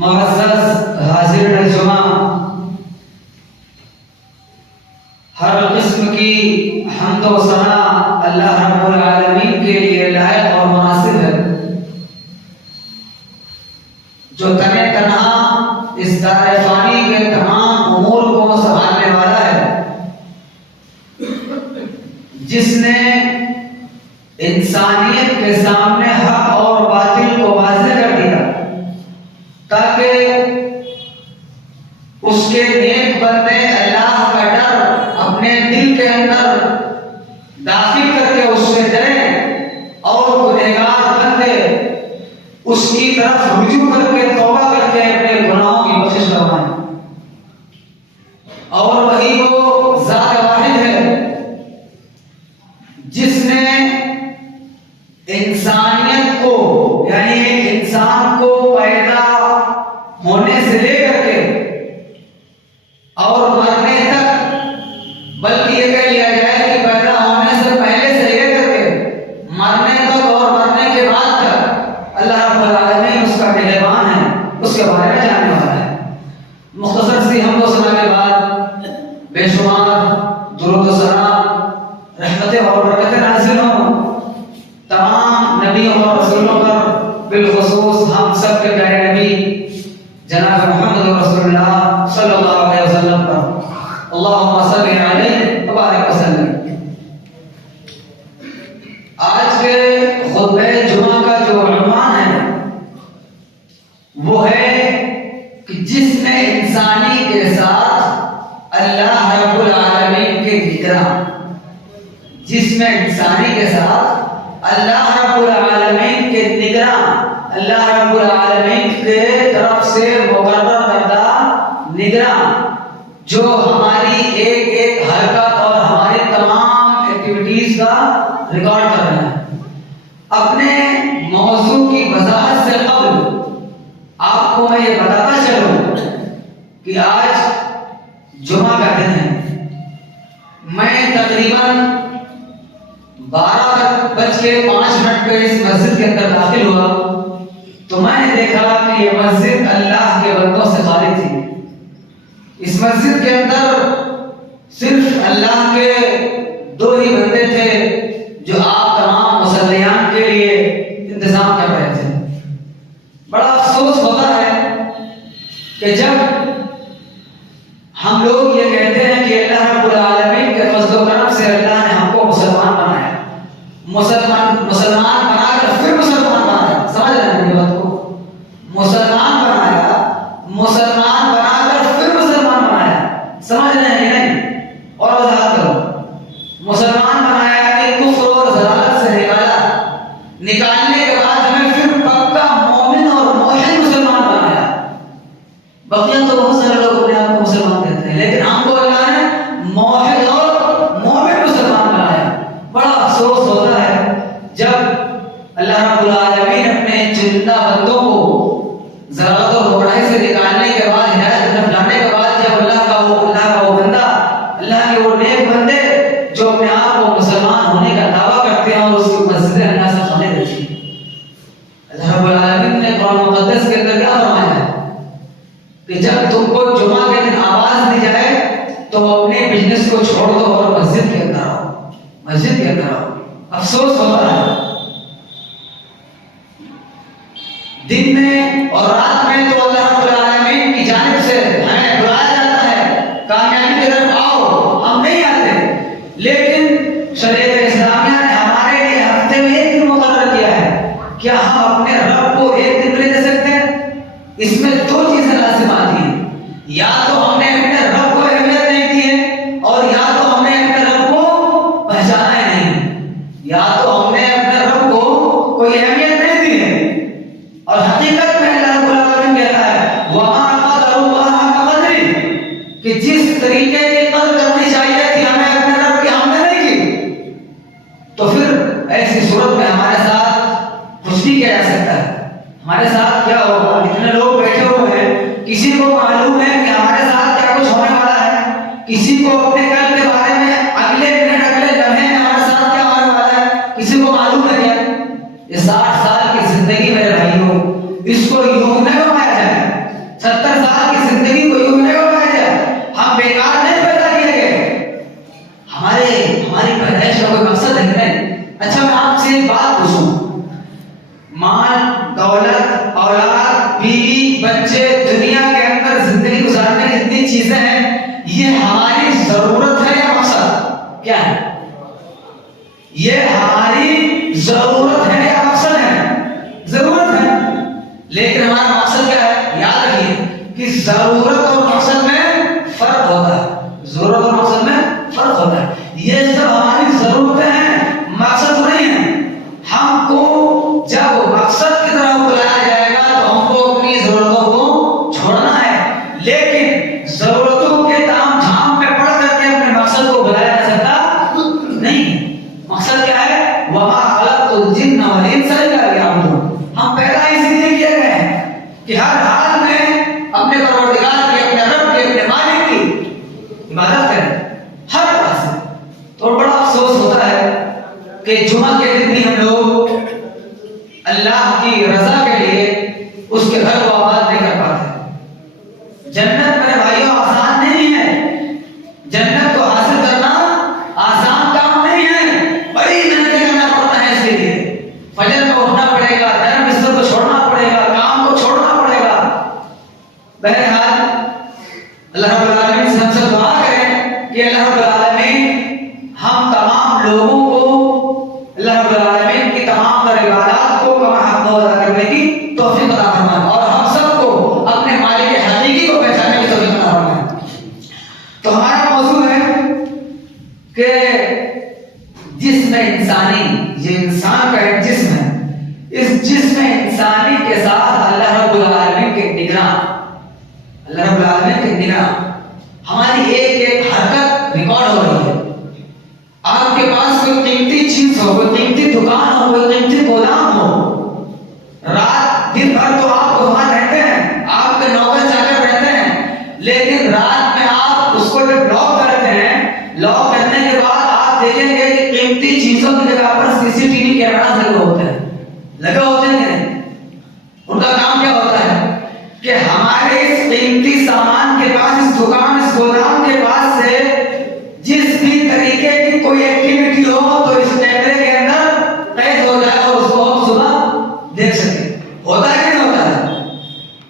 मुअज़्ज़ज़ हाज़िर जुमा हर किस्म की हम्द व सना अल्लाह रब्बुल आलमीन के लिए लायक और मुनासिब है जो तने तन्हा इस दारे फ़ानी के तमाम उमूर को संभालने वाला है जिसने इंसानियत के सामने हक और बातिल को वाज़ेह कर दिया ताकि उसके नेक बंदे अल्लाह का डर अपने दिल के अंदर दाखिल करके उससे डरें और गुनहगार बंदे उसकी तरफ रुजू करके तौबा करके अपने गुनाहों की बख्शिश करवाएं और वही वो ज़ात वाहिद है जिसने इंसानियत को यानी एक इंसान को पैदा होने से लेकर के और मरने तक बल्कि ये कह लिया जाए कि पैदा होने से पहले से लेकर के मरने तक और मरने के बाद तक अल्लाह रब्बुल आलमीन उसका निगहबान है, उसके बारे में जानने वाला है। मुख्तसर सी हमदो सना के बाद बेशुमार दुरूद व सलाम रहमतें और बरकतें नाज़िल हों तमाम नबियों और रसूलों पर, बिलखुसूस हम सब के प्यारे नबी जनाब मोहम्मद रसूलुल्लाह सल्लल्लाहु अलैहि वसल्लम पर अल्लाहुम्मा सल्ली अलैहि व बारिक वसल्लम। आज के खुतबे जुमा का जो उन्वान है वो है कि जिसने इंसानी के साथ अल्लाह रब्बुल आलमीन के निगरां, जिसमें इंसानी के साथ अल्लाह रब्बुल आलमीन के निगरां, अल्लाह रब्बुल आलमीन के तरफ से मुकर्रर करदा निगरां जो हमारी एक एक हरकत और हमारी तमाम एक्टिविटीज का रिकॉर्ड कर रहे हैं। अपने मौजू की वजाहत से कबल आपको मैं ये बताता चलूं कि आज जुमा का दिन है। मैं तकरीबन 12:05 पे इस मस्जिद के अंदर दाखिल हुआ तो मैंने देखा कि ये मस्जिद अल्लाह के बंदों से खाली थी। इस मस्जिद के अंदर सिर्फ अल्लाह के दो ही बंदे थे जो आप तमाम मुसल्लियान के लिए इंतजाम कर रहे थे। बड़ा अफसोस होता है कि जब हम हम लोग ये कहते हैं कि अल्लाह रब्बुल आलमीन के फज़ल व करम से अल्लाह ने हमको मुसलमान बनाया, मुसलमान बनाकर फिर मुसलमान बनाया। समझ रहे हैं मेरी बात को? मुसलमान बनाया, मुसलमान बनाकर फिर मुसलमान बनाया। समझ रहे हैं कि नहीं? और वजाहत करो। मुसलमान बनाया कि कुफ्र और ज़लालत से निकालने के बाद हमें फिर पक्का मोमिन और मोहिन मुसलमान बनाया। बकिया तो बहुत सारे लोग अपने आप को मुसलमान कहते हैं, लेकिन हमको अल्लाह ने मोहिन और मोमिन मुसलमान बनाया। बड़ा अफसोस होता है जब अल्लाह रब्बुल आलमीन अपने चुनिंदा बंदों को ज़लालत और गुमराही से निकालने के बाद, हिदायत की तरफ लाने के बाद, जब अल्लाह का वो बंदा, अल्लाह के वो नेक बंदे जो अपने आप को मुसलमान होने का दावा करते हैं और उसकी मस्जिद अल्लाह से खाली रहती है। अल्लाह रब्बुल आलमीन ने कुरान मुक़द्दस के अंदर क्या फरमाया है कि जब तुमको जुमा के दिन आवाज दी जाए तो अपने बिजनेस को छोड़ दो और मस्जिद के अंदर आओ, मस्जिद के अंदर आओ। अफसोस होता है दिन में और रात में तो अल्लाह रब्बुल आलमीन की जानिब से हमें बुलाया जाता है कामयाबी की तरफ आओ, हम नहीं आते। लेकिन शरीयत इस्लामिया ने हमारे लिए हफ्ते में एक दिन मुकर्रर किया है। क्या हम अपने रब को एक दिन नहीं दे सकते हैं? इसमें दो चीजें लाजिम आती हैं, या तो हमने अपने रब को अहमियत नहीं दी है और या तो हमने अपने रब को पहचाना ही नहीं, या तो हमने अपने रब को कोई अहमियत नहीं दी है। और हकीकत में अल्लाह रब्बुल आलमीन कहता है वमा क़दरुल्लाह हक़ क़द्री, कि जिस तरीके की कदर करनी चाहिए थी हमें अपने रब की, हमने नहीं की। तो फिर ऐसी सूरत में हमारे साथ कुछ भी किया जा सकता है। हमारे साथ क्या होगा? इतने लोग बैठे हुए हैं, किसी को मालूम है कि हमारे साथ क्या कुछ होने वाला है, किसी को अपने कल के बारे में अगले मिनट अगले लम्हे में हमारे साथ क्या होने वाला है किसी को मालूम है क्या? ये 60 साल की जिंदगी मेरे भाइयों, इसको यूं नहीं बनाया जाए। 70 साल की जिंदगी को यूं नहीं बनाया जाए। हम बेकार नहीं पैदा किए गए, हमारी पैदाइश का कोई मकसद है नहीं। अच्छा मैं आपसे एक बात पूछूं, माल दौलत औलाद बीवी बच्चे दुनिया के अंदर जिंदगी गुजारने की जितनी चीजें हैं, ये हमारी जरूरत है या मकसद? क्या है ये? हमारी जरूरत है या मकसद है? जरूरत है। लेकिन हमारा मकसद क्या है? याद रखिए कि जरूरत और मकसद में फर्क होता है। जरूरत और मकसद में फर्क होता है। ये सब हमारी जरूरतें हैं, मकसद नहीं है। हमको जब मकसद की तरफ बुलाया जाएगा तो हमको अपनी जरूरतों को छोड़ना है, लेकिन जरूरतों के ताम झाम में पड़ करके अपने मकसद को बुलाया जा सकता नहीं। मकसद क्या है? वमा खलक़तुल जिन्ना वल इंसा इल्ला लियअबुदून। हम पैदा इसलिए किए गए हैं कि हर हाल में अपने परवरदिगार की, अपने रब की, अपने मालिक की इबादत करें हर तरह से। तो बड़ा अफसोस होता है कि जुमा के दिन भी हम लोग अल्लाह की रजा के लिए उसके घर को आबाद नहीं कर पाते। जन्नत मेरे भाइयों आसान नहीं है, जन्नत को हासिल करना आसान काम नहीं है, बड़ी मेहनत करना पड़ता है। इसके लिए फजर में उठना पड़ेगा, नरम बिस्तर को छोड़ना पड़ेगा, काम को छोड़ना पड़ेगा। बहरहाल अल्लाह रब्बुल आलमीन से हम सब दुआ करें कि अल्लाह रब्बुल आलमीन हम तमाम लोगों को अल्लाह रब्बुल आलमीन की तमाम तर इबादत को कमा हक अदा करने की तौफीक अता फरमाए और हम सबको अपने मालिक हकीकी को पहचानने की तौफीक अता फरमाए। तो हमारा मौजू है कि जिस्म इंसानी, ये इंसान का एक जिस्म है, इस जिस्म इंसानी के साथ अल्लाह रब्बुल आलमीन के निगरान, अल्लाह रब्बुल आलमीन के निगरान हमारी एक एक हरकत रिकॉर्ड हो रही है। आपके पास कोई कीमती चीज हो, कोई कीमती दुकान हो, कोई कीमती गोदाम हो, रात दिन भर तो आप वहां रहते हैं, आपके नौकर चाकर रहते हैं, लेकिन रात में आप उसको जब लॉक करते हैं, लॉक करने के बाद आप देखेंगे कि कीमती चीजों की जगह पर सीसीटीवी कैमरा लगे होते हैं। उनका काम क्या होता है कि हमारे इस कीमती सामान के पास, इस दुकान, इस गोदाम के पास से जिस भी तरीके की कोई एक्टिविटी हो तो इस कैमरे के अंदर कैद हो जाए और उसको हम सुबह देख सके। होता है कि नहीं होता है?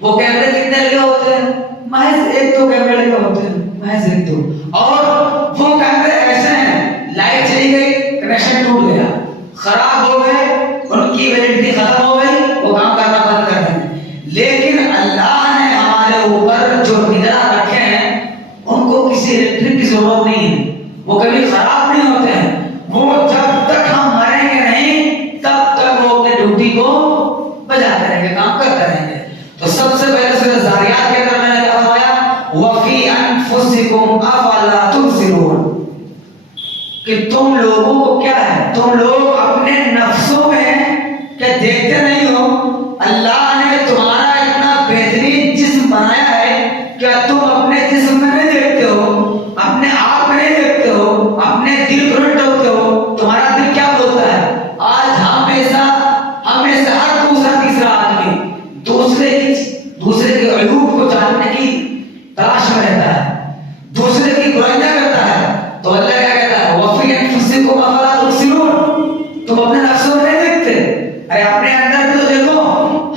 वो कैमरे कितने लगे होते हैं? महज एक दो कैमरे लगे होते हैं, महज जिद्दो। और वो कैमरे ऐसे हैं, लाइट चली गई, कनेक्शन टूट गया, खराब हो गए, उनकी वैलिडिटी खत्म हो गई, वो काम करना बंद कर देंगे। लेकिन अल्लाह ने हमारे ऊपर जो निगरान रखे हैं उनको किसी इलेक्ट्रिक की जरूरत नहीं है, वो कभी खराब नहीं होते हैं। वो जब तक हम मरेंगे नहीं तब तक वो अपनी ड्यूटी को बजाते रहेंगे, काम करते रहेंगे। तो सबसे पहले सूरह ज़ारियात के अंदर मैंने क्या बताया, वफी अनफुसिकुम अफला तुबसिरून, कि तुम लोगों को क्या है, तुम लोग अपने नफ्सों में क्या देखते नहीं हो? अल्लाह ने तुम्हारा इतना बेहतरीन जिस्म बनाया है, क्या तुम अपने जिस्म में नहीं देखते हो, अपने आप में नहीं देखते हो, अपने दिल को नहीं टोकते हो? तुम्हारा दिल क्या बोलता है? आज हमेशा हर दूसरा तीसरा आदमी दूसरे के अयूब को जानने की तलाश में रहता है, दूसरे की बुराइयां करता है। तो अल्लाह क्या कहता है, वफी अनफुसिकुम अफला तुबसिरून, तुम अपने नफ्सों में नहीं देखते? अरे अपने अंदर भी तो देखो।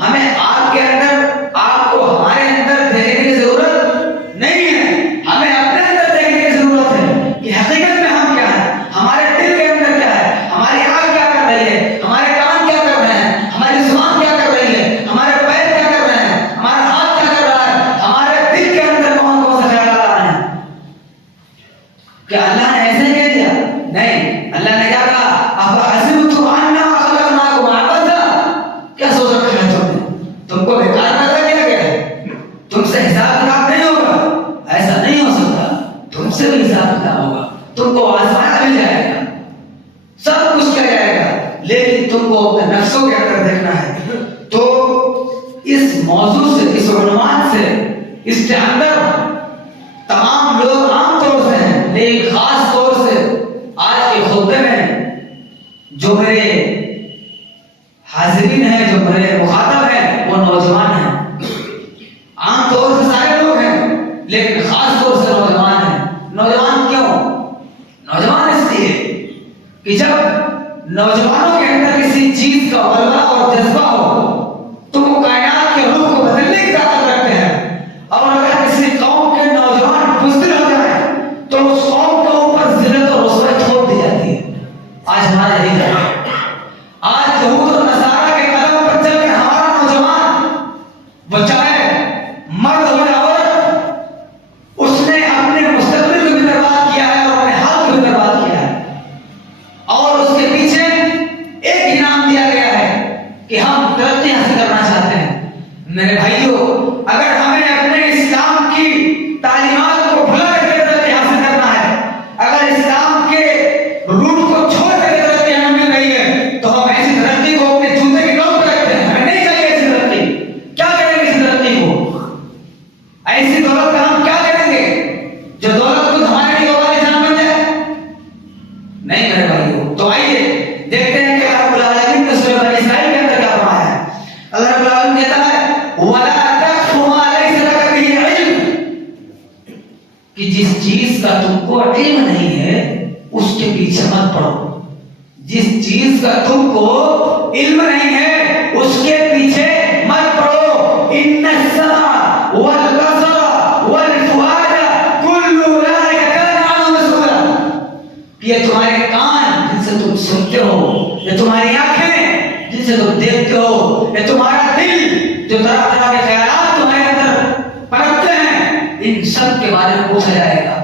हमें आपके अंदर, आपको हमारे अंदर देखने की जरूरत नहीं है, हमें अपने अंदर देखने की जरूरत है कि हकीकत में हम क्या है, हमारे दिल के अंदर क्या है, हमारी आंख क्या कर रही है, हमारे कान क्या कर रहे हैं, हमारी जुबान क्या कर रही है, हमारे पैर क्या कर रहे हैं, हमारा हाथ क्या कर रहा है, हमारे दिल के अंदर कौन कौन सा ख्याल आ रहा है। क्या अल्लाह ने ऐसे ही कह दिया? नहीं, अल्लाह ने क्या कहा, अफहसिबतुम अन्नमा खलक़नाकुम अबसा, क्या सोच रखा है तुमने, तुमको बेकार पैदा किया गया है, तुमसे हिसाब किताब नहीं होगा? ऐसा नहीं हो सकता, तुमसे भी हिसाब किताब होगा, तुमको आजमाया भी जाएगा, सब कुछ किया जाएगा, लेकिन तुमको अपने नफ्सों के अंदर देखना है। तो इस मौजू से, इस उन्वान से, इसके अंदर तमाम लोग आमतौर से हैं, लेकिन खास तौर से आज के खुतबे में जो मेरे हाजिरीन हैं, जो मेरे मुखातब हैं, वो नौजवान हैं। आमतौर से सारे लोग हैं, लेकिन खास तौर से नौजवान हैं। नौजवान क्यों? नौजवान इसलिए कि जब नौजवानों के अंदर किसी चीज का वल्वा और जज्बा हो तो वो कायनात के रुख को बदलने की ताकत रखते हैं। और अगर किसी कौम के नौजवान बुज़दिल हो जाए तो उस कौम के ऊपर जिल्लत और रुसवाई थोप दी जाती है। आज हमारा यही है। आज यहूद और नसारा के कदम पर चल कर हमारा नौजवान, वो चाहे मर्द हो या औरत, उसने अपने मुस्तकबिल को भी बर्बाद किया है और अपने हाल को भी बर्बाद किया है। और उसके पीछे एक इनाम दिया गया है कि हम तरक्की हासिल करना चाहते हैं। मेरे भाइयों, अगर हमें अपने इस्लाम की तालीमात को भुला के तरक्की हासिल करना है, अगर इस्लाम के रूट को छोड़ के तरक्की हमें मिल रही है, तो हम ऐसी तरक्की को अपने जूते की नोक पर रखते हैं। हमें नहीं चाहिए ऐसी तरक्की। क्या करेंगे इस तरक्की को? ऐसी दौलत का हम क्या करेंगे जो दौलत को हमारे लिए वाले जान बन जाए? नहीं मेरे भाइयों। तो आइए देखते हैं कि अल्लाह रब्बुल आलमीन ने सूरह बनी इसराइल के अंदर क्या फरमाया है। अल्लाह रब्बुल आलमीन कहता है, वला तक़फ़ु मा लैसा लका बिही इल्म, कि जिस चीज का तुमको इल्म नहीं है उसके पीछे मत पड़ो। जिस चीज का तुमको इल्म नहीं है उसके पीछे मत पड़ो। इन्नस्समा वल बसरा वल फुआदा कुल्लु उलाइका काना अन्हु मस्ऊला, ये तुम्हारे कान जिनसे तुम सुनते हो, ये तुम्हारी आंखें जिनसे तुम देखते हो, ये तुम्हारा दिल जो तरह तरह के ख्यालात तुम्हारे अंदर पनपते हैं, इन सब के बारे में पूछा जाएगा।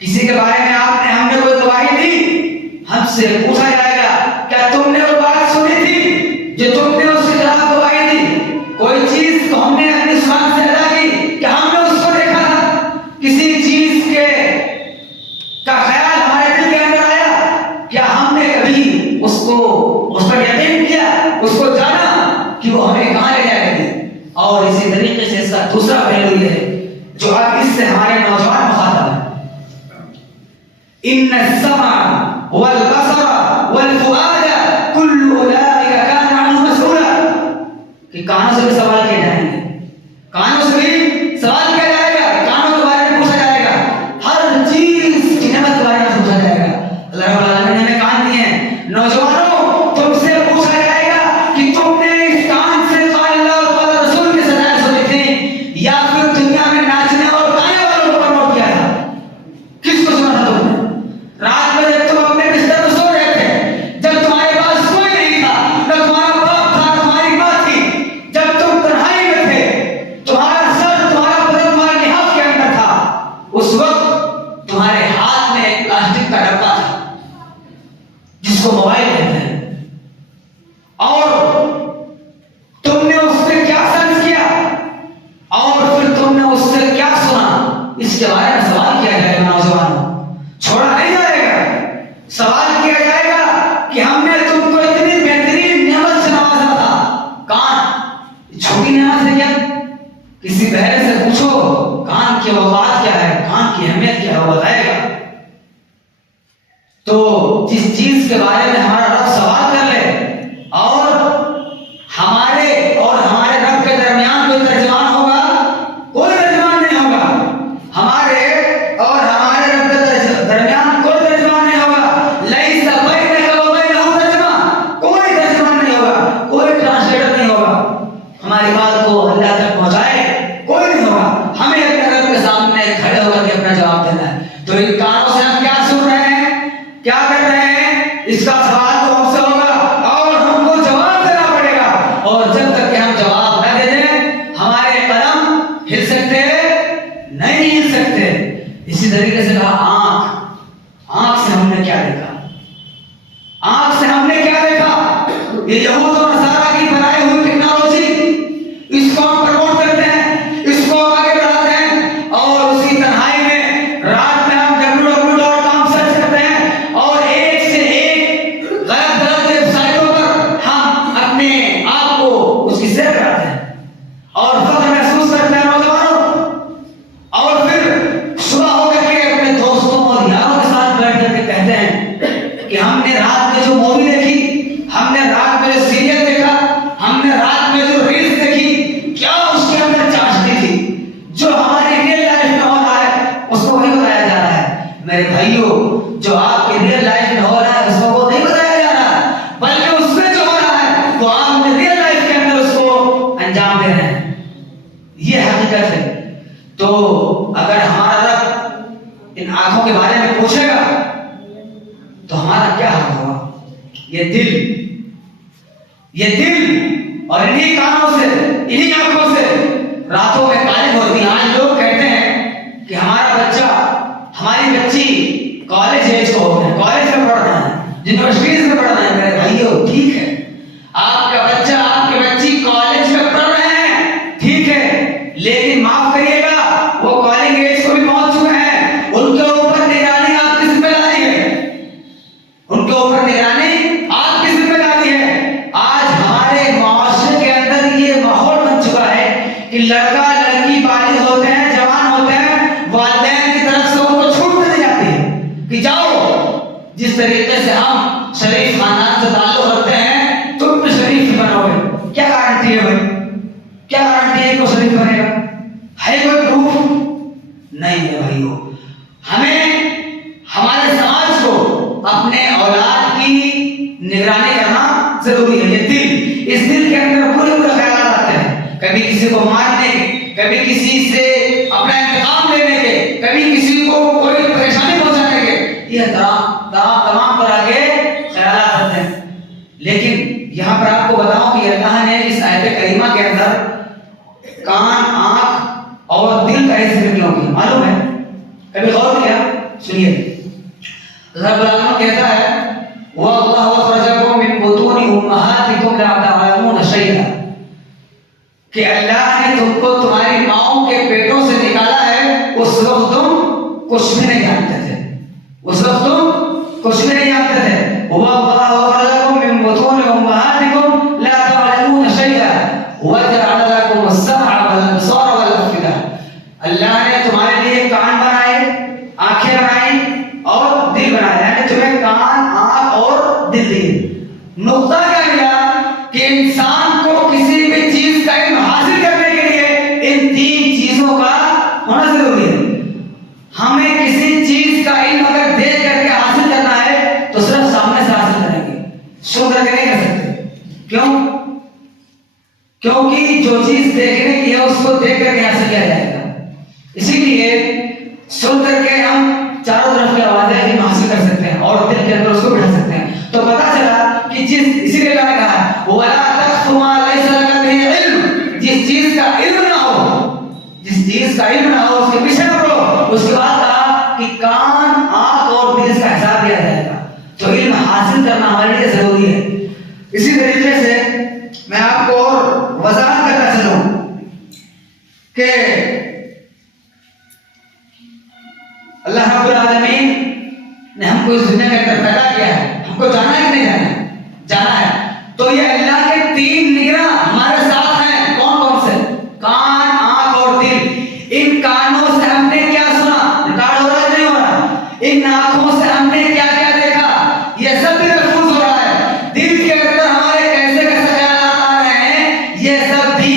किसी के बारे में हमने कोई गवाही दी, हमसे पूछा जाएगा क्या तुमने वो बात सुनी थी जो तुमने उसके खिलाफ गवाही दी? कोई चीज को हमने अपनी जुबान से अदा की, क्या हमने उसको देखा था? किसी चीज के का ख्याल हमारे दिल के अंदर आया, क्या हमने कभी उसको उस पर यकीन किया, उसको जाना कि वो हमें कहां ले जाएगी? और इसी तरीके से इसका दूसरा पहलू है जो अब इससे हमारे नौजवान मुखातब हैं, इन्नस्समा वल बसरा वल फुआदा कुल्लु उलाइका काना अन्हु मस्ऊला, कि कानों से भी सवाल किए जाएंगे, कानों से भी सवाल किया जाएगा, कानों के बारे में पूछा जाएगा, हर चीज की नेमत के बारे में पूछा जाएगा। अल्लाह रब्बुल आलमीन ने हमें कान दिए हैं। नौजवानों, तुमसे पूछा जाएगा कि तुमने इस कान से अल्लाह और रसूल की सदाएं सुनी थी या फिर दुनिया में नाचने और गाने वालों को प्रमोट किया था? उस वक्त तुम्हारे हाथ में एक प्लास्टिक का डब्बा था जिसको मोबाइल कहते हैं, और तुमने उससे क्या सर्च किया और फिर तुमने उससे क्या सुना, इसके बारे में सवाल किया जाएगा। नौजवानों, छोड़ा नहीं जाएगा। सवाल किया जाएगा कि हमने तुमको इतनी बेहतरीन नेमत से नवाजा था, कान छोटी नेमत है क्या? किसी बहरे से पूछो कान की औकात क्या है, कान की अहमियत क्या है, वो बताएगा। तो जिस चीज के बारे में हमारा रब सवाल कर ले और हमारे रब के दरमियान कोई तर्जमान होगा? कोई तर्जमान नहीं होगा। हमारे रब के दरमियान कोई तर्जमान नहीं होगा। लैसा बैनका व बैनहु तर्जमान, कोई तर्जमान नहीं होगा, कोई ट्रांसलेटर नहीं होगा। हमारी बात को अल्लाह तक पहुंचाए कोई नहीं होगा। हमें अपने रब के सामने खड़े होकर के अपना जवाब देना है। तो इन कानों से हम क्या सुन रहे हैं, क्या कर रहे हैं, इसका सवाल तो हमसे होगा और हमको जवाब देना पड़ेगा। और जब तक कि हम जवाब न दे दें, हमारे कदम हिल सकते नहीं हिल सकते। इसी तरीके से कहा आंख से हमने क्या देखा, आंख से हमने क्या देखा? ये यहूद और नसारा की बनाई हुई टेक्नोलॉजी, इसको हम प्रमोट करते हैं, इसको आगे बढ़ाते हैं और उसी तन्हाई में रात में हम www.com सर्च करते हैं और एक से एक गलत वेबसाइटों पर हम अपने आप को उसकी शेयर कराते हैं और फख्र महसूस करते हैं नौजवानों। और फिर सुबह होकर के अपने दोस्तों और यारों के साथ बैठ करके कहते हैं कि हमने रात में जो मूवी देखी, हमने रात में जो सीरियल देखा, हमने रात में जो रील्स देखी, क्या उसके अंदर चाशनी थी जो हमारी रियल लाइफ में हो रहा है उसको नहीं बताया जा रहा है। मेरे भाइयों, जो आपके रियल लाइफ में हो रहा है उसको वो नहीं बताया जा रहा है, बल्कि उसमें जो हो रहा है वो आप रियल लाइफ के अंदर उसको अंजाम दे रहे हैं। ये हकीकत है। तो अगर हमारा रब इन आंखों के बारे में पूछेगा तो हमारा क्या हाल होगा? ये दिल और इन्हीं कानों से, इन्हीं आंखों से रातों में कालिक होती है। आज लोग कहते हैं कि हमारा बच्चा, हमारी बच्ची कॉलेज एज को हो गए, कॉलेज में पढ़ रहे हैं, यूनिवर्सिटीज में पढ़ रहे हैं। मेरे भाइयों, ठीक है, आपका बच्चा, आपकी बच्ची कॉलेज में पढ़ रहे हैं, ठीक है, लेकिन माफ करिएगा वो कॉलिंग एज को भी पहुंच चुके हैं। उनके ऊपर निगरानी आपकी जिम्मेदारी है, उनके ऊपर निगरानी आपकी जिम्मेदारी है। आज हमारे माशरे के अंदर ये माहौल बन चुका है कि लड़का लड़की बालिग होते हैं, जवान होते हैं, वालिदैन की तरफ से उनको छूट दी जाती है कि जाओ, जिस तरीके से हम शरीफ खानदान से ताल्लुक रखते हैं तुम भी शरीफ बनोगे। क्या गारंटी है भाई? क्या गारंटी है कि शरीफ बनेगा? है कोई प्रूफ? नहीं है भाइयों। हमें हमारे समाज को अपने औलाद की निगरानी करना जरूरी है। ये दिल, इस दिल के अंदर बुरे बुरे ख्याल आते हैं, कभी किसी को मारने के, कभी किसी से अपना इंतकाम लेने के, कभी किसी को कोई परेशानी पहुंचाने के, ये तमाम तरह के ख्याल आते हैं। लेकिन यहाँ पर आपको बताऊं कि अल्लाह ने इस आयत करीमा के अंदर कान, आंख और दिल का जिक्र क्यों किया मालूम है? कभी गौर किया? सुनिए, रब्बुल आलमीन कहता है वल्लाहु अखरजकुम मिन बुतूनि उम्महातिकुम ला ta'lamun शैआ, कि अल्लाह ने तुमको तुम्हारी माओं के पेटों से निकाला है, उस वक्त तुम कुछ भी नहीं जानते थे, उस वक्त तुम कुछ भी नहीं जानते थे। वल्लाहु अखरजकुम मिन बुतूनि उम्महातिकुम ला ta'lamun शैआ व जअल लकुम as-समअ वल अबसार वल अफइदा, अल्लाह ने तुम्हारे लिए कान बनाए, आंखें बनाई और दिल बनाया, यानी तुम्हें कान, आंख और दिल दिए। नुक्ता क्या मिला कि इंसान को किसी भी चीज का इल्म हासिल करने के लिए इन तीन चीजों का होना जरूरी है। हमें किसी चीज का इल्म अगर देख करके हासिल करना है तो सिर्फ सामने से हासिल करेंगे, सुन करके नहीं कर सकते। क्यों? क्योंकि जो चीज देखने की है उसको देख करके हासिल किया जाएगा। इसीलिए सुन करके हम चारों तरफ की आवाजें हासिल कर सकते हैं और दिल के अंदर उसको बिठा सकते हैं। तो पता चला कि इसीलिए मैंने कहा वला तख्फु मा लैसा लका बिही इल्म, जिस चीज का इल्म ना हो, जिस चीज का इल्म ना हो उसके पीछे न पड़ो। उसके बाद कि कान, आंख और दिल का हिसाब दिया जाएगा। तो इल्म हासिल करना हमारे लिए जरूरी है। इसी तरीके से मैं आपको और वजाहत करता चलूं कि अल्लाह रब्बुल आलमीन ने हमको इस दुनिया के अंदर पैदा किया है। हमको जाना है कि नहीं जाना है? जाना है। तो ये अल्लाह के 3 निगरां हमारे साथ हैं। कौन कौन से? कान, आंख और दिल। इन कानों से हमने क्या सुना, रिकॉर्ड हो रहा है नहीं हो रहा? इन आंखों से हमने क्या क्या देखा, ये सब भी महफूज हो रहा है। दिल के अंदर हमारे कैसे कैसे ख्याल आ रहे हैं, ये सब भी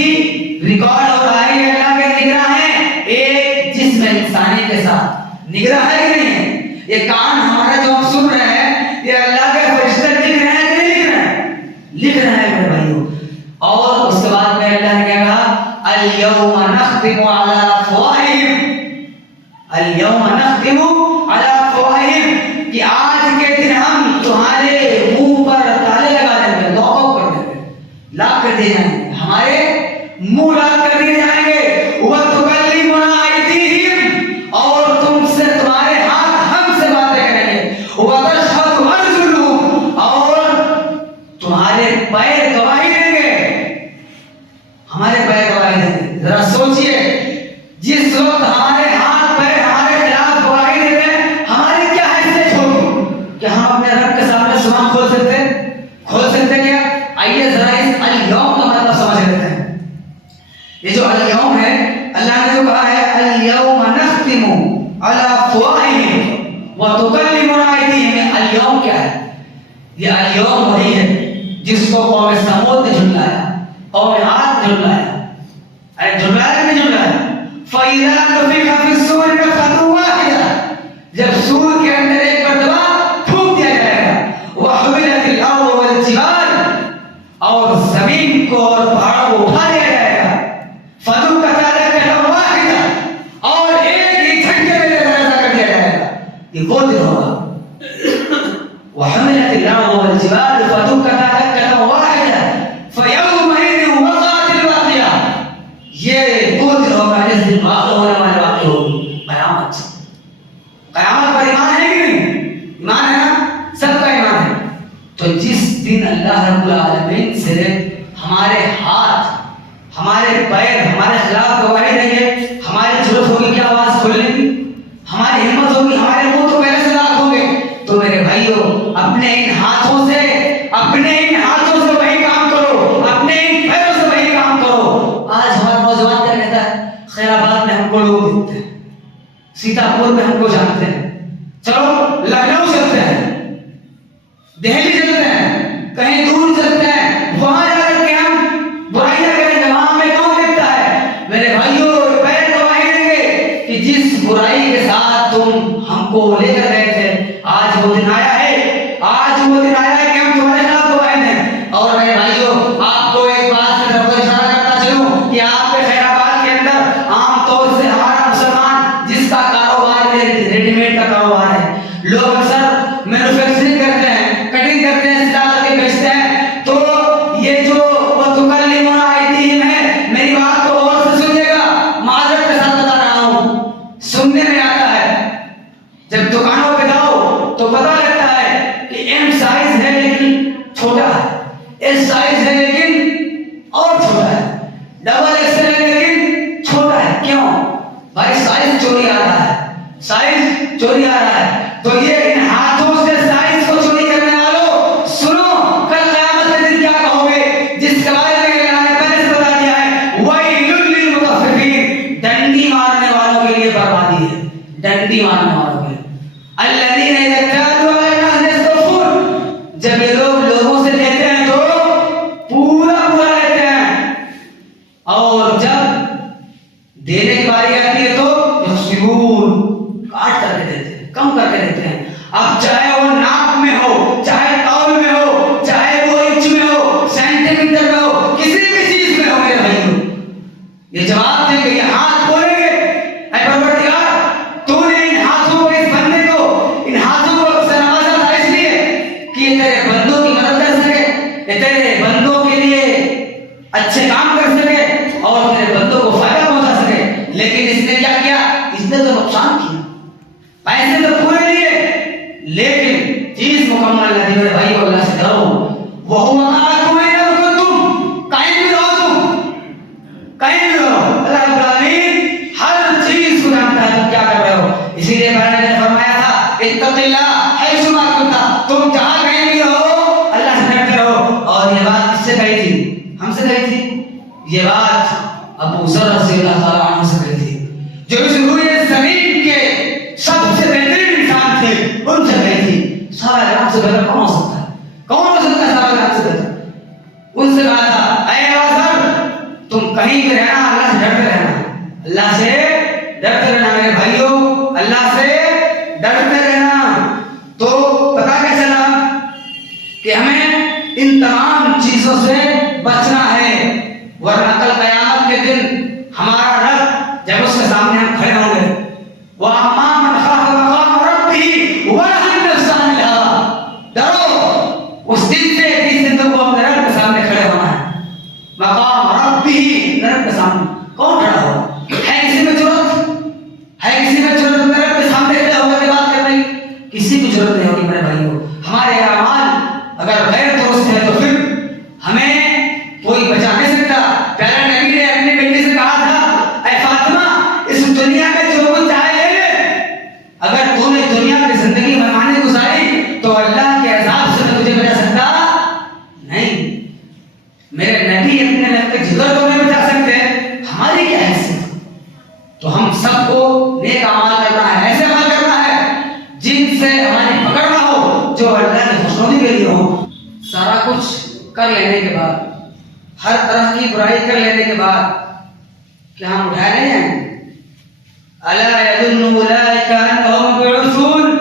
रिकॉर्ड हो रहा है। ये अल्लाह के निगरां हैं एक जिस्म इंसानी के साथ। निगरां है कि नहीं है? ये कान हमारा जो हम सुन रहे हैं, ये अल्लाह के फरिश्ते लिख रहे हैं कि नहीं लिख रहे हैं? लिख रहे हैं मेरे भाइयों। और उसके बाद में अल्लाह ने क्या कहा, अल-यौमा नख्तिमु अला अफ़वाहिहिम, अल-यौमा नख्तिमु अला अफ़वाहिहिम, कि आज के दिन हम तुम्हारे मुंह पर ताले लगा देंगे, लॉक ऑफ कर देंगे, लॉक कर दिए जाएंगे, हमारे मुंह लॉक कर दिए जाएंगे। व तुकल्लिमुना अयदीहिम, और तुमसे तुम्हारे हाथ हमसे बातें करेंगे। व तशहदु अर्जुलुहुम, और तुम्हारे पैर गवाही देंगे, हमारे पैर गवाही देंगे। जरा सोचिए, जिस वक्त हमारे हाथ पैर हमारे खिलाफ गवाही दे रहे हैं, हमारी क्या हैसियत होगी कि हम अपने रब के सामने जुबान खोल सकते क्या? आइए जरा इस अल-यौम का मतलब समझ लेते हैं। ये जो अल-यौम है, अल्लाह ने जो कहा है अल-यौमा नख्तिमु अला अफ़वाहिहिम व तुकल्लिमुना अयदीहिम, अल-यौम क्या है? ये अल-यौम वही है जिसको कौम समूद ने झुटलाया, कौम आद ने झुटलाया। अरे झुटलाया कि नहीं झुटलाया? फ़इज़ा नुफ़िख़ फ़िस्सूर नफ़ख़तुन वाहिदा, जब सूर के अंदर एक मरतबा फूंक दिया जाएगा। व हुमिलतिल अर्ज़ु वल जिबाल, और जमीन को और पहाड़ों को उठा दिया जाएगा। फदुक्कता दक्कतन वाहिदा, और एक ही झटके में ऐसा कर दिया जाएगा। ये वो दिन होगा। व हुमिलतिल अर्ज़ु वल जिबाल फदुक्कता दक्कतन वाहिदा फयौमइज़िन वक़अतिल वाक़िया, ये वो दिन होगा जिस दिन वाक़ होने वाली वाक़या होगी, क़यामत। क़यामत पर ईमान है कि नहीं? ईमान है ना? सबका ईमान है। तो जिस दिन अल्लाह रब्बुल आलमीन से हमारे हाथ, हमारे पैर हमारे खिलाफ गवाही देंगे, हमारी जुल्फ होगी कि आवाज खोलने की, हमारी हिम्मत होगी, हमारे मुंह तो पहले से लाख होंगे। तो मेरे भाइयों, अपने इन हाथों से वही काम करो, अपने इन पैरों से वही काम करो। आज हमारा नौजवान क्या कहता है, खैराबाद में हमको लोग दिखते हैं, सीतापुर में हमको जानते हैं, चलो लखनऊ चलते हैं, दिल्ली चलते हैं, कहीं दूर चलते हैं, वहां जाकर के हम बुराइयां करेंगे, वहां हमें कौन देखता है? मेरे भाइयों, पैर गवाही देंगे कि जिस बुराई के साथ तुम हमको लेकर गए थे, आज वो दिन आया है, आज वो दिन आया है कि हम तुम्हारे खिलाफ गवाही दें। और मेरे भाइयों, आपको एक बात से जरूर इशारा करता चलूं कि आपके खैराबाद के अंदर आमतौर से हमारा मुसलमान जिसका कारोबार रेडीमेड का कारोबार है, लोग अक्सर मैन्युफैक्चरिंग करते हैं, कटिंग करते हैं, सिला करके बेचते हैं। तो ये जो तुकल्लिमुना अयदीहिम है, मेरी बात को गौर से सुनिएगा, माजरत के साथ बता रहा हूं, सुनने में आता है। जब दुकानों पे जाओ तो पता लगता है कि एम साइज है लेकिन छोटा है, एस साइज है लेकिन और छोटा है, डबल एक्सएल है लेकिन छोटा है। क्यों भाई? साइज चोरी आ रहा है, साइज चोरी आ रहा है। तो ये इन हाथों से साइज को चोरी करने वालों, सुनो, कल क़यामत के दिन क्या कहोगे, जिसके बारे में अल्लाह ने पहले से बता दिया है, वैलुल लिल मुतफ़्फ़िफ़ीन, डंडी मारने वालों के लिए बर्बादी है, डंडी मारने वालों के लिए। अल्लज़ीना इज़ा कालू अला अन्नास यस्तौफ़ून, जब ये लोग लोगों से लेते हैं तो पूरा लेते हैं, और जब देने की बारी आती है तो यहसिबून, काट करके देते हैं, कम करके देते हैं। अब चाहे वो नाप में हो, चाहे तौल में हो, चाहे वो इंच में हो, सेंटीमीटर में हो, किसी भी चीज में हो, मेरे भाइयों, ये जवाब देंगे, ये हाथ बोलेंगे, ऐ परवरदिगार, तूने इन हाथों को, इस बंदे को, इन हाथों को से नवाजा था इसलिए कि ये तेरे बंदों की मदद कर सके, ये तेरे बंदों के लिए अच्छे काम कर सके और तेरे बंदों को फायदा पहुंचा सके। लेकिन इसने क्या किया? इसने तो नुकसान किया। मेरे भाई अल्लाह से डरो, वह माअकुम ऐना कुंतुम, कहीं भी रहो तुम, कहीं भी रहो, अल्लाह रब्बुल आमीन हर चीज को जानता है तुम क्या कर रहे हो। इसीलिए मैंने फरमाया था इत्तक़िल्लाह हैसुमा कुंता, तुम जहां कहीं भी रहो अल्लाह से डरते रहो। और ये बात किससे कही थी? हमसे कही थी। ये बात अबू ज़र रज़ियल्लाहु ताला अन्हु से कही थी, जो इस रूए ज़मीन के सबसे बेहतरीन इंसान थे, उनसे कही थी। सारा रात से बेहतर कौन हो सकता है? कौन हो सकता है सारा रात से बेहतर? उनसे कहा था ऐ अबू ज़र, तुम कहीं भी रहना अल्लाह से डरते रहना, अल्लाह से डरते रहना मेरे भाइयों, अल्लाह से डरते रहना। तो पता क्या चला कि हमें इन तमाम चीजों से बचना है, वरना कल क़यामत के दिन हमारा रब जब उसके सामने हम खड़े होंगे, वो अम्मा मन खाफ मक़ाम रब्बिही व नहा नफ्स अनिल हवा, डरो उस दिन से जिस दिन तुमको अपने रब के सामने खड़े होना है। मक़ाम रब्बिही, रब के सामने कौन खड़ा हो? है किसी में जरूरत? है किसी में जरूरत अपने रब के सामने खड़े होकर के बात करने की? किसी को जरूरत नहीं होगी मेरे भाइयों। हमारे अमाल अगर गैर दुरुस्त है तो फिर हमें कोई बचा नहीं सकता। प्यारे नबी ने अपने बेटे से कहा था ऐ फातिमा, इस दुनिया में जो कुछ चाहे ले ले, अगर तूने दुनिया की जिंदगी मनमानी गुजारी तो अल्लाह के अज़ाब से तुझे बचा सकता नहीं। मेरे नबी अपने लगते जिगर को नहीं बचा सकते, हमारी क्या हैसियत? तो हम सबको नेक अमाल करना है, ऐसे अमल करना है जिनसे हमारी पकड़ ना हो, जो अल्लाह की खुशनुदी के लिए हो। सारा कुछ कर लेने के बाद, हर तरह की बुराई कर लेने के बाद क्या हम उठाए नहीं जाएंगे? अला यज़ुन्नु उलाइका अन्नहुम मबऊसून,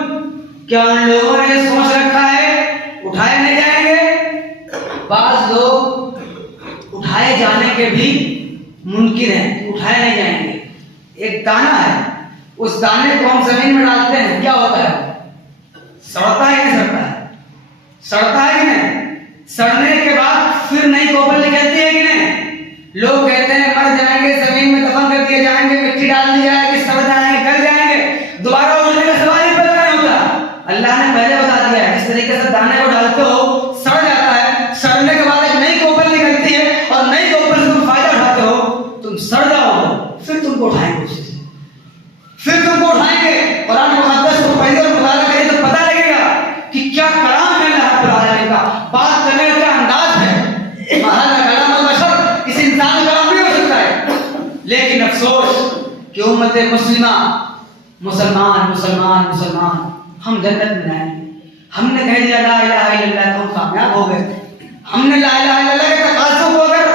क्या उन लोगों ने सोच रखा है उठाए नहीं जाएंगे? बाज लोग उठाए जाने के भी मुमकिन है कि उठाए नहीं जाएंगे। एक दाना है, उस दाने को हम जमीन में डालते हैं, क्या होता है? सड़ता है कि नहीं सड़ता है? सड़ता है कि नहीं? सड़ने के बाद फिर नई कोपल निकलती है कि नहीं? लोग कहते हैं मर जाएंगे, जमीन में दफन कर दिए जाएंगे, मिट्टी डाल दी जाएगी, सड़ जाएंगे, गल जाएंगे, दोबारा उठने का सवाल ही पैदा नहीं होता। अल्लाह ने पहले बता दिया है, इस तरीके से दाने को डालते हो, सड़ जाता है, सड़ने के बाद एक नई कोपल निकलती है और नई कोपल से तुम फायदा उठाते हो, तुम सड़ जाओगे, फिर तुमको उठाएंगे, फिर तुमको उठाएंगे। कुरान मुक़द्दस को पढ़िए और मुताला करिए तो पता लगेगा कि क्या कलाम है अल्लाह रब्बुल आलमीन का, बात करने का अंदाज है। महाराज कलाम बशर किसी इंसान का कलाम नहीं हो सकता है। लेकिन अफसोस कि उम्मत मुस्लिमा, मुसलमान मुसलमान मुसलमान हम जन्नत में आएंगे। हमने कह दिया ला इलाहा इल्लल्लाह तो हम कामयाब हो गए। हमने ला इलाहा इल्लल्लाह के तकाज़ों को अगर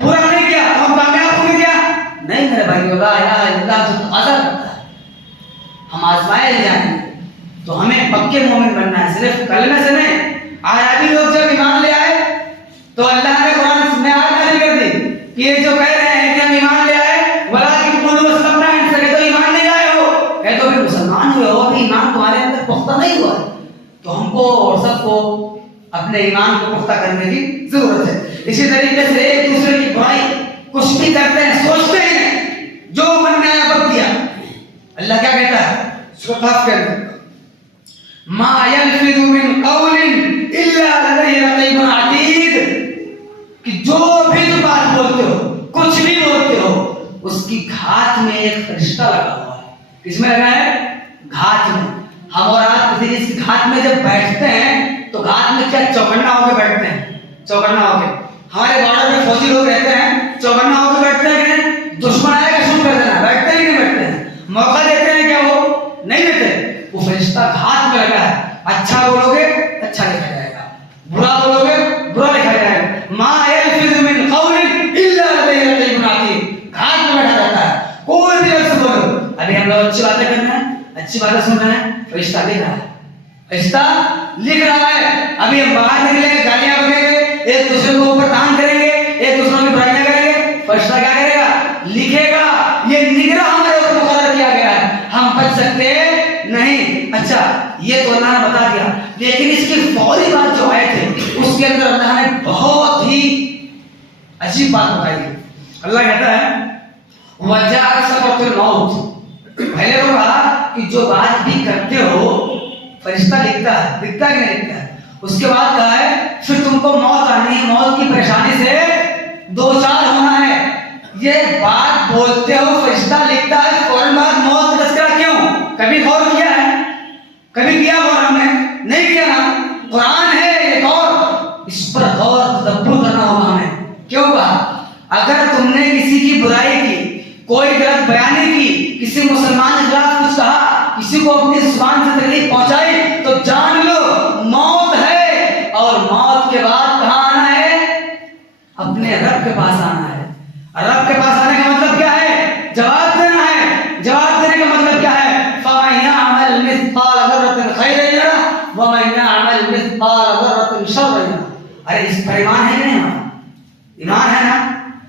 पूरा नहीं किया तो हम कामयाब हो गया नहीं मेरे भाइयों। ला इलाहा इल्लल्लाह तो तकाज़ा करता है, हम आजमाए जाएंगे। तो हमें पक्के मोमिन बनना है, सिर्फ कलमे से नहीं। अरबी लोग जब ईमान ले आए तो अल्लाह ने कुरान में आयत नाज़िल कर दी कि ये जो कह रहे हैं कि हम ईमान ले आए, वलाकिन कुलू अस्लमना, इनसे तो ईमान नहीं लाए हो, कह तो फिर मुसलमान हुए हो, अभी ईमान तुम्हारे अंदर पुख्ता नहीं हुआ है। तो हमको और सबको अपने ईमान को पुख्ता करने की जरूरत है। इसी तरीके से एक दूसरे की बुराई कुछ भी करते हैं, सोचते हैं जो मन में आया बक दिया। अल्लाह क्या कहता है सूरह कहफ के अंदर, मा यल्फिज़ु मिन क़ौलिन इल्ला लदैहि रक़ीबुन अतीद, कि जो भी तुम बात बोलते हो, कुछ भी बोलते हो, उसकी घात में एक फरिश्ता लगा हुआ है। किसमें लगा है? घात में। हम और आप किसी चीज की घात में जब बैठते हैं तो घात में क्या चौकन्ना होकर बैठते हैं? चौकन्ना होकर। हमारे बॉर्डर में फौजी लोग रहते हैं, चौकन्ना होकर बैठते हैं कि नहीं? दुश्मन आएगा शूट कर देना, बैठते हैं कि नहीं बैठते हैं? मौका देते हैं क्या? वो नहीं देते। वो फरिश्ता घात में लगा है। अच्छा बोलोगे अच्छा लिखा जाएगा, बुरा बोलोगे बुरा लिखा जाएगा। मा यल्फिज़ु मिन क़ौलिन इल्ला लदैहि रक़ीबुन अतीद, घात में बैठा रहता है। कोई भी लफ्ज़ बोलो, अभी हम लोग अच्छी बातें कर रहे हैं, अच्छी बातें सुन रहे हैं, फरिश्ता लिख रहा है, फरिश्ता लिख रहा है। अभी हम बाहर निकलेंगे, गालियां बकेंगे, एक दूसरे को ऊपर तान करेंगे, एक दूसरे की बुराइयां करेंगे, फरिश्ता क्या करेगा? लिखेगा। ये निगरान हमारे ऊपर मुकर्रर किया गया है, हम बच सकते नहीं। अच्छा, ये तो अल्लाह ने बता दिया, लेकिन इसकी फौरी बात जो आए थे उसके अंदर अल्लाह ने बहुत ही अजीब बात बताई है। अल्लाह कहता है वजाअ सकरातुल मौत। पहले तो कहा कि जो बात भी करते हो फरिश्ता लिखता है, लिखता है कि नहीं लिखता है? उसके बाद कहा है फिर तुमको मौत आनी है, मौत की परेशानी से दो चार होना है। ये बात बोलते हो फरिश्ता लिखता है फौरन बाद मौत का तज़किरा क्यों? कभी गौर किया है? कभी किया गौर? हमने नहीं किया ना। कुरान है ये गौर, इस पर गौर तदब्बुर करना होगा हमें। क्यों कहा? अगर तुमने किसी की बुराई की, कोई गलत बयानी की, किसी मुसलमान के खिलाफ कुछ कहा, किसी को अपनी जुबान से तकलीफ पहुंचाई, तो जान लो मौत है। और मौत के बाद कहां आना है? अपने रब के पास आना है। रब के पास आने का मतलब क्या है? जवाब देना है। जवाब देने का मतलब क्या है? फमन यअमल मिस्काल ज़र्रतिन खैरन यरह व मन यअमल मिस्काल ज़र्रतिन शर्रन यरह। अरे इस पर ईमान है कि नहीं? हमारा ईमान है ना?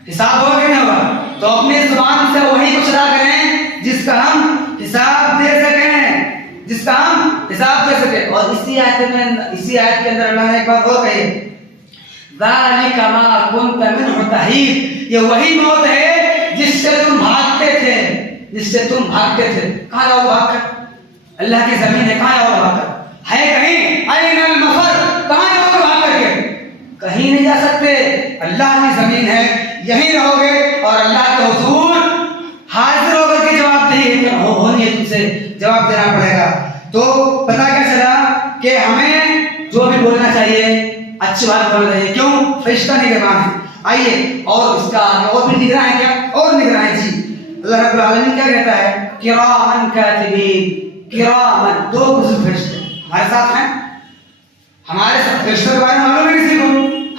हिसाब होगा कि नहीं होगा? तो अपनी जुबान से वही कुछ अदा करें जिसका हम हिसाब दे सकें, जिसका हम हिसाब दे सकें। और इसी आयत के अंदर अल्लाह ने एक बात और कही, ज़ालिका मा कुन्त मिन्हु तहीद। ये वही मौत है जिससे तुम भागते थे, जिससे तुम भागते थे। कहाँ जाओगे भागकर? अल्लाह की जमीन है, कहाँ जाओगे भागकर? है कहीं? अयनल मफर, कहाँ जाओगे भाग करके? कहीं नहीं जा सकते। अल्लाह की जमीन है, यहीं रहोगे और अल्लाह के हुजूर हाजिर होकर के जवाबदेही होनी है, तुमसे जवाब देना पड़ेगा। तो पता क्या चला कि हमें जो भी बोलना चाहिए अच्छी बात बोलना चाहिए। क्यों? फरिश्ता निगरान है। आइए और इसका और भी निगरान है क्या? और निगरान है जी। अल्लाह रब्बुल आलमीन क्या कहता है? किरामन कातिबीन, किरामन, दो बुजुर्ग फरिश्ते हमारे साथ हैं। हमारे साथ फरिश्तों के बारे में मालूम है किसी को?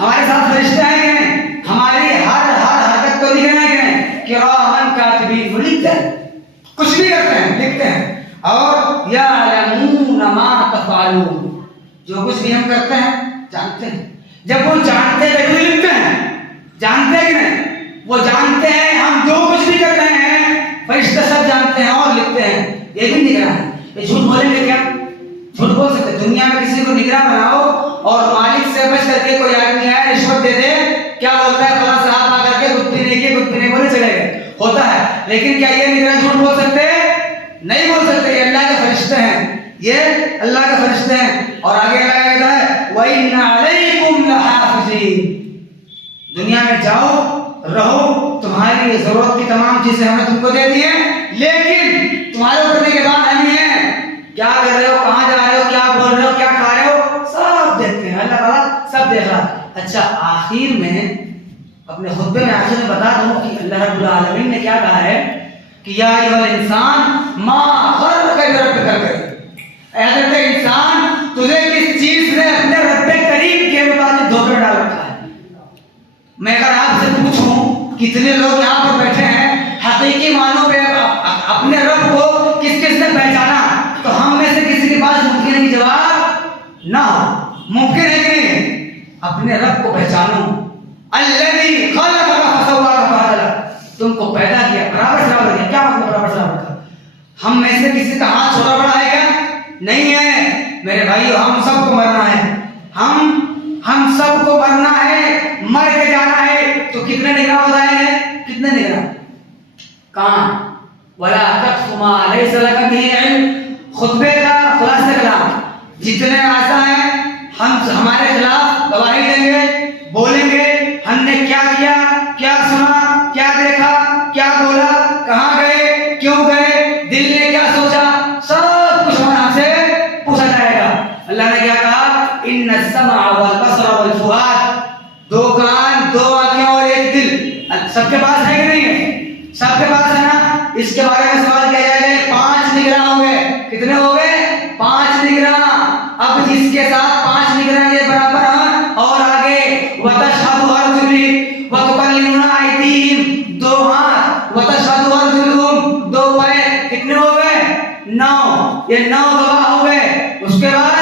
हमारे साथ फरिश्ते हैं कि नहीं? हमारी हर हरकत को लिख रहे हैं कि नहीं? किरामन कातिबीन, वो लिखते हैं, कुछ भी करते हैं, लिखते हैं। और यअलमून मा तफ़अलून, जो कुछ भी हम करते हैं जानते हैं। जब वो जानते हैं तो लिखते हैं, जानते हैं कि नहीं? वो जानते हैं हम जो कुछ भी कर रहे हैं, फरिश्ते सब जानते हैं और लिखते हैं। ये भी निगरान है। ये झूठ बोलेंगे क्या? झूठ बोल सकते? दुनिया में किसी को निगरान बनाओ और मालिक से बच करके कोई आदमी आए रिश्वत दे दे, क्या बोलता है? फलां साहब आकर के गुत्ती नहीं की, गुत्ती नहीं बोले, चले गए, होता है। लेकिन क्या ये निगरान झूठ बोल सकते? नहीं बोल सकते। ये अल्लाह के फरिश्ते हैं, ये अल्लाह के फरिश्ते हैं। और आगे अल्लाह कहता है व इन्ना अलैकुम लहाफिज़ीन, दुनिया में जाओ रहो, तुम्हारी जरूरत की तमाम चीजें हमने तुमको दे दी हैं, लेकिन तुम्हारे ऊपर निगरान नहीं है। क्या कर रहे हो, कहां जा रहे हो, क्या बोल रहे हो, क्या खा रहे हो, सब देखते हैं। अल्लाह ताला सब देख रहा है। अच्छा, आखिर में अपने खुतबे में आखिर में बता दूं कि अल्लाह रब्बुल आलमीन ने क्या कहा है कि या अय्युहल इंसान मा गर्रका बिरब्बिकल करीम। ऐसे इंसान, तुझे किस चीज ने अपने रब्बे करीम के मुताबिक धोखे डाल रखा है? मैं अगर आपसे पूछूं कितने लोग यहाँ पर बैठे हैं हकीकी मानों पे अपने रब को किस किस ने पहचाना, तो हम में से किसी के पास मुमकिन है कि जवाब ना हो। मुमकिन है कि नहीं? अपने रब को पहचानो। अल्लज़ी खलक़का फसव्वाका फअदला, तुमको पैदा किया, बराबर बराबर किया। क्या मतलब बराबर बराबर का? हम में से किसी का हाथ छोटा बड़ा है क्या? नहीं है मेरे भाइयों। हम सबको मरना है, हम सबको मरना है, मर के जाना है। तो कितने निगरान हो जाएंगे? कितने निगरान? कान वला तक़फ़ु मा लैसा लका बिही इल्म। खुतबे का खुलासा कलाम, जितने आसा हैं हम हमारे खिलाफ गवाही देंगे, बोलेंगे हमने क्या किया, क्या सुना, क्या देखा, क्या बोला, कहां गए, क्यों गए, दिल ने क्या सोचा, सब कुछ हमसे पूछा जाएगा। अल्लाह ने क्या कहा? इन्ना समा वल बसरा वल फुआद, दो कान, दो आंखें और एक दिल सबके पास है कि नहीं है? सबके पास है ना? इसके बारे में सवाल किया जाएगा। 5 निगरान हो गए। कितने हो गए? 5 निगरान। अब जिसके साथ 5 निगरान ये बराबर हैं और आगे वतशहदु अर्जुली वतुकल्लिमुना अयदीहिम, 2 हाथ, वतशहदु अर्जुलुहुम, 2 पैर। कितने हो गए? 9। ये 9 गवाह हो गए। उसके बाद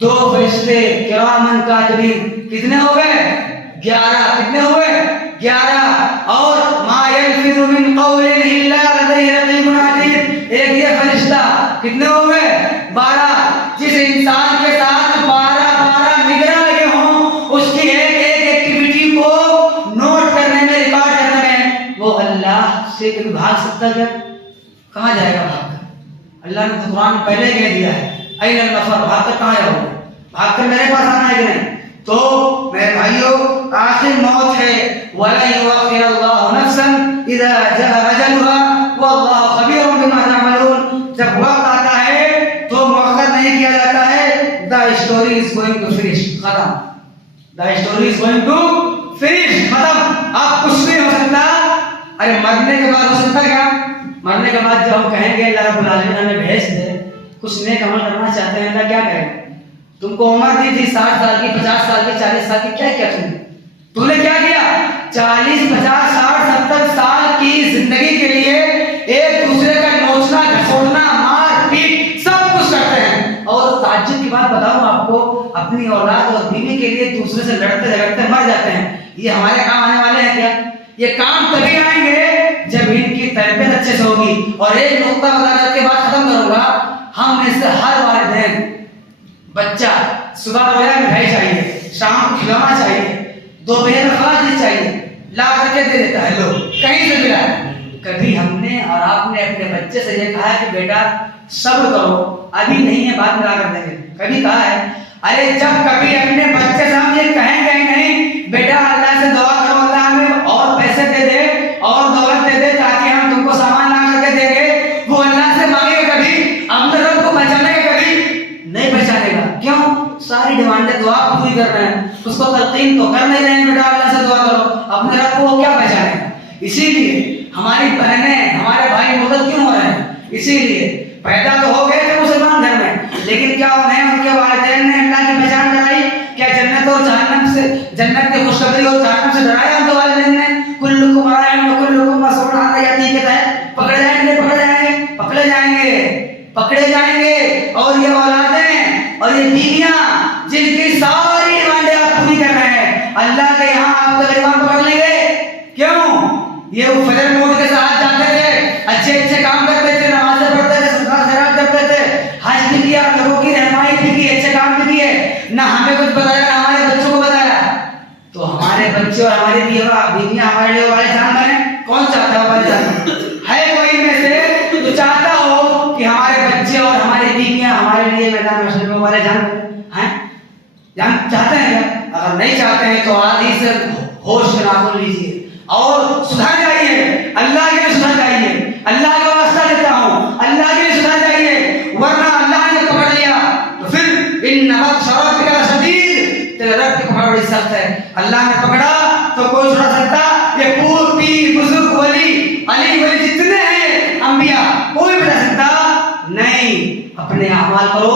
2 फरिश्ते किरामन कातिबीन, कितने हो गए? 11। कितने हो गए? 11। और मा यल्फिज़ु मिन क़ौलिन इल्ला लदैहि रक़ीबुन अतीद, एक ये फरिश्ता। कितने हो गए? 12। जिस इंसान के साथ 12 निगरान लगे हों, उसकी एक एक्टिविटी को नोट करने में, रिकॉर्ड करने में, वो अल्लाह से भाग सकता क्या? कहाँ जाएगा भागकर? अल्लाह ने तो कुरान पहले कह दिया है, अय्युल मफर, भागकर कहाँ जाओगे? भागकर मेरे पास आना है कि नहीं? तो मेरे भाइयों, आखिर मौत है, वला युअख्खिरुल्लाहु नफ्सन इज़ा जाअ अजलुहा वल्लाहु खबीरुम बिमा तामलून। जब वक्त आता है तो मुअख्खर नहीं किया जाता है। The story is going to finish, खत्म। The story is going to finish, खत्म। अब कुछ नहीं हो सकता। अरे मरने के बाद हो सकता क्या? मरने के बाद जब हम कहेंगे अल्लाह रब्बुल आलमीन हमें भेज दे, कुछ नेक अमल करना चाहते हैं, अल्लाह क्या कहेगा? तुमको उम्र दी थी 60 साल की, 50 साल की, 40 साल की, क्या किया तुमने क्या किया? 40, 50, 60, 70 साल की जिंदगी के लिए एक दूसरे का नोचना, घसोड़ना, मार पीट सब कुछ करते हैं। और ताज्जुब की बात बताऊं आपको, अपनी औलाद और बीवी के लिए दूसरे से लड़ते झगड़ते मर जाते हैं। ये हमारे काम आने वाले हैं क्या? ये काम तभी आएंगे जब इनकी तरबियत अच्छे से होगी। और एक नुक्ता बता करके बात खत्म करूंगा। हम में से हर वालिदैन, बच्चा सुबह रोया मिठाई चाहिए, शाम खिलौना चाहिए, दोपहर में खाना चाहिए, ला करके दे देता है, लो कहीं से मिला है। कभी हमने और आपने अपने बच्चे से ये कहा है कि बेटा सब्र करो, अभी नहीं है, बाद में ला कर देंगे? कभी कहा है? अरे जब कभी अपने बच्चे से हम ये कहेंगे ही नहीं, बेटा अल्लाह से दुआ करो अल्लाह हमें और पैसे दे दे और दौलत दे दे ताकि हम तुमको सामान ला करके देंगे, वो अल्लाह से मांगेगा कभी? अपने रब को पहचानेगा कभी? नहीं पहचानेगा। क्यों? सारी डिमांडें तो आप पूरी कर रहे हैं, उसको तलकीन तो कर नहीं रहे हैं, बेटा अल्लाह से दुआ करो, अपने रब को वो क्या पहचानेगा? इसीलिए हमारी बहनें, हमारे भाई मुर्तद क्यों हो रहे हैं? इसीलिए पैदा तो हो गए थे मुसलमान घर में, लेकिन क्या उन्हें उनके वालिदैन ने अल्लाह की पहचान कराई? क्या जन्नत और जहन्नम से, जन्नत की खुशखबरी और जहन्नम से डराया उनके वालिदैन ने? कुल्लुकुम राइन व कुल्लुकुम मसऊलुन अन रइयतिही के तहत पकड़े जाएंगे, पकड़े जाएंगे, पकड़े जाएंगे, पकड़े जाएंगे। और ये औलादें और ये बीवियां जिनकी सारी डिमांडें आप पूरी कर रहे हैं, अल्लाह के यहाँ आप तकरीबन पकड़ लेंगे। क्यों? ये फजर में उठ के साथ जाते थे, अच्छे अच्छे काम करते थे, नमाज़ें पढ़ते थे, सदका खैरात करते थे, हज भी किया, लोगों की रहनुमाई भी की, अच्छे काम भी किए, ना हमें कुछ बताया ना हमारे बच्चों को बताया। तो हमारे बच्चे और हमारी बीवियां हमारे लिए वाले जान बने? कौन चाहता है वाले जान? है कोई में से जो चाहता हो कि हमारे बच्चे और हमारी बीवियां हमारे लिए मैदान मशहूर में वाले जान हैं? जान चाहते हैं क्या? अगर नहीं चाहते हैं तो आज ही से होश में नाखून लीजिए और सुधर जाइए, अल्लाह के लिए सुधर जाइए। अल्लाह का वास्ता देता हूँ, अल्लाह के लिए सुधर जाइए, वरना अल्लाह ने पकड़ लिया तो फिर इन नमक शराब का शदीद, तेरे रब की पकड़ बड़ी सख्त है। अल्लाह ने पकड़ा तो कोई छुड़ा सकता? ये पूर पीर बुजुर्ग वली अली वली जितने हैं अंबिया, कोई बता सकता नहीं। अपने अमाल करो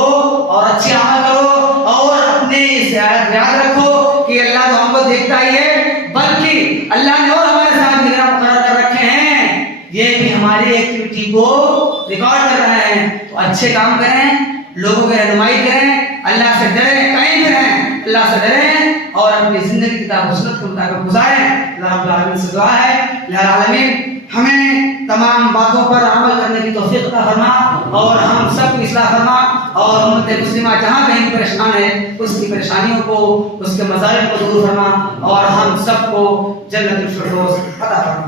और अच्छे अमाल करो और अपने याद रखो कि अल्लाह तो हमको देखता ही है, बल्कि अल्लाह ने और हमारे साथ निगरान मुकर्रर कर रखे हैं, ये भी हमारी एक्टिविटी को रिकॉर्ड कर रहे हैं। तो अच्छे काम करें, लोगों की रहनुमाई करें, अल्लाह से डरें, कहीं भी रहें अल्लाह से डरें और अपनी जिंदगी किताब सुन्नत के मुताबिक गुजारें। अल्लाह रब्बुल आलमीन से दुआ है, अल्लाह आलमीन हमें तमाम बातों पर अमल करने की तौफीक अता फरमा और हम सब की इस्लाह फरमा और उम्मत मुस्लिमा जहाँ कहीं परेशान है उसकी परेशानियों को, उसके मसाइल को दूर फरमा और हम सबको जन्नतुल फिरदौस अता फरमा।